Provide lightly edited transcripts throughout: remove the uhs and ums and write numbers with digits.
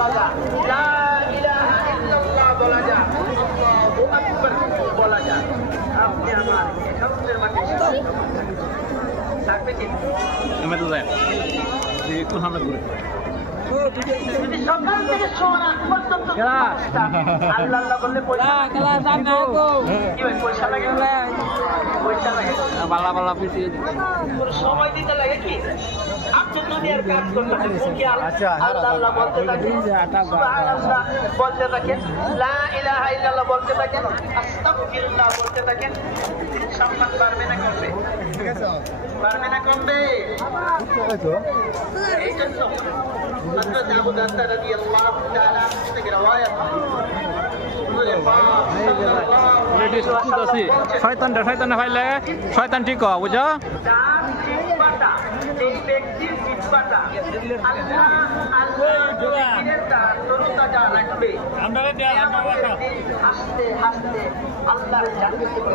বলা যায়, লা ইলাহা ইল্লাল্লাহ বলা যায়, আল্লাহু আকবার বলা যায়। আপনি আমার শব্দের মাঝে থাকবে কি? আমি তো যাই একটু সামনে ঘুরে যদি সকাল থেকে শোনা পর্যন্ত আল্লাহ আল্লাহ বললে পয়সা কি ভাই পয়সা লাগে? পয়সা লাগে বালা বালা পিছিয়ে সময় দিতে লাগে কি? আপনি দুনিয়ার কাজ করতেছেন, মুখে আল্লাহ আল্লাহ বলতে থাকেন, সুবহানাল্লাহ বলতে থাকেন, লা ইলাহা ইল্লাল্লাহ বলতে থাকেন, আস্তাগফিরুল্লাহ বলতে থাকেন, সম্মান বাড়বে না কমবে? বাড়বে না কমবে? এই জন্য হযরত আবু দারদা রাদিয়াল্লাহু তাআলা থেকে রওয়ায়াত শয়তানটা ফাইলে শয়তান ঠিক বুঝো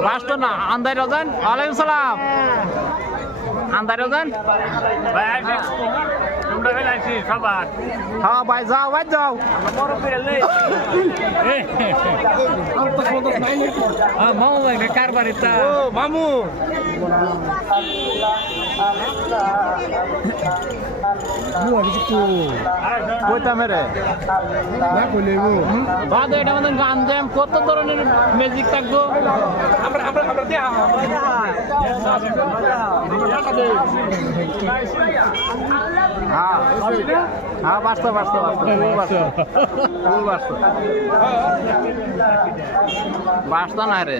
লাস্ট না আন্দাই রাজান ওয়ালাইকুম সালাম আন্দাই রাজান হ্যাঁ ভাই যাও মামু ভাই কার বাড়িটা মামু এটা আমাদের গান জ্যাম কত ধরনের ম্যাজিক থাকবো হ্যাঁ বাঁচতে বাঁচতা না রে